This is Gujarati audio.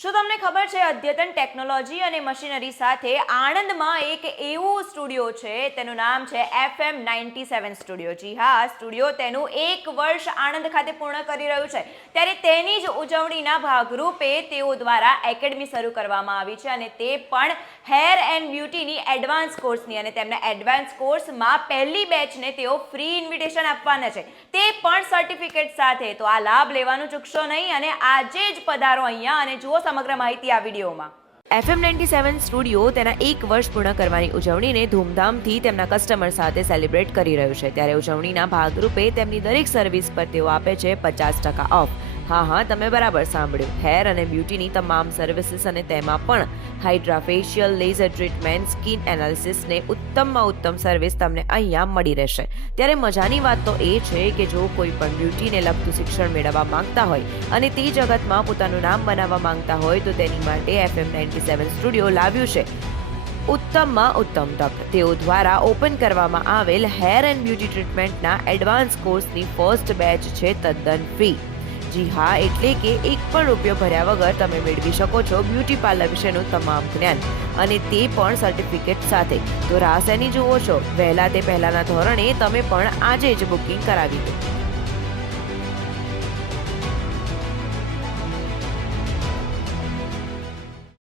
શું તમને ખબર છે, અદ્યતન ટેકનોલોજી અને મશીનરી સાથે આણંદમાં એક એવું સ્ટુડિયો છે, તેનું નામ છે F M ninety seven studio. જી હા સ્ટુડિયો તેનું એક વર્ષ આણંદ ખાતે પૂર્ણ કરી રહ્યું છે. ત્યારે તેની જ ઉજવણીના ભાગરૂપે તેઓ દ્વારા એકેડમી શરૂ કરવામાં આવી છે અને તે પણ હેર એન્ડ બ્યુટીની એડવાન્સ કોર્સની અને તેમના એડવાન્સ કોર્સમાં પહેલી બેચને તેઓ ફ્રી ઇન્વિટેશન આપવાના છે. તે પણ સર્ટિફિકેટ સાથે. તો આ લાભ લેવાનું ચૂકશો નહીં અને આજે જ પધારો અહીંયા અને જુઓ સમગ્ર માહિતી આ વિડીયોમાં. એફએમ નાઇન્ટી સેવન સ્ટુડિયો તેના એક વર્ષ પૂર્ણ કરવાની ઉજવણીને ધૂમધામથી તેમના કસ્ટમર સાથે સેલિબ્રેટ કરી રહ્યું છે. ત્યારે ઉજવણીના ભાગરૂપે તેમની દરેક સર્વિસ પર તેઓ આપે છે પચાસ ટકા ઓફ. હા હા, તમે બરાબર સાંભળ્યું. હેર અને બ્યુટીની તમામ સર્વિસીસ અને તેમાં પણ hydra facial laser treatment skin એનાલિસિસને ઉત્તમમાં ઉત્તમ સર્વિસ તમને અહીંયા મળી રહેશે. ત્યારે મજાની વાત તો એ છે કે જો કોઈ પણ બ્યુટીને લગતું શિક્ષણ મેળવવા માંગતા હોય અને તે જગતમાં પોતાનું નામ બનાવવા માંગતા હોય, તો તેની માટે એફએમ નાઇન્ટી સેવન સ્ટુડિયો લાવ્યું છે. ઉત્તમમાં ઉત્તમ તક. તેઓ દ્વારા ઓપન કરવામાં આવેલ હેર એન્ડ બ્યુટી ટ્રીટમેન્ટના એડવાન્સ કોર્સની ફર્સ્ટ બેચ છે તદ્દન ફ્રી જી હા, એટલે કે એક પણ રૂપિયો ભર્યા વગર તમે મેળવી શકો છો બ્યુટી પાર્લર વિશેનું તમામ જ્ઞાન. અને તે પણ સર્ટિફિકેટ સાથે. તો રાહ શેની જુઓ છો. વહેલા તે પહેલાના ધોરણે તમે પણ આજે જ બુકિંગ કરાવી દો.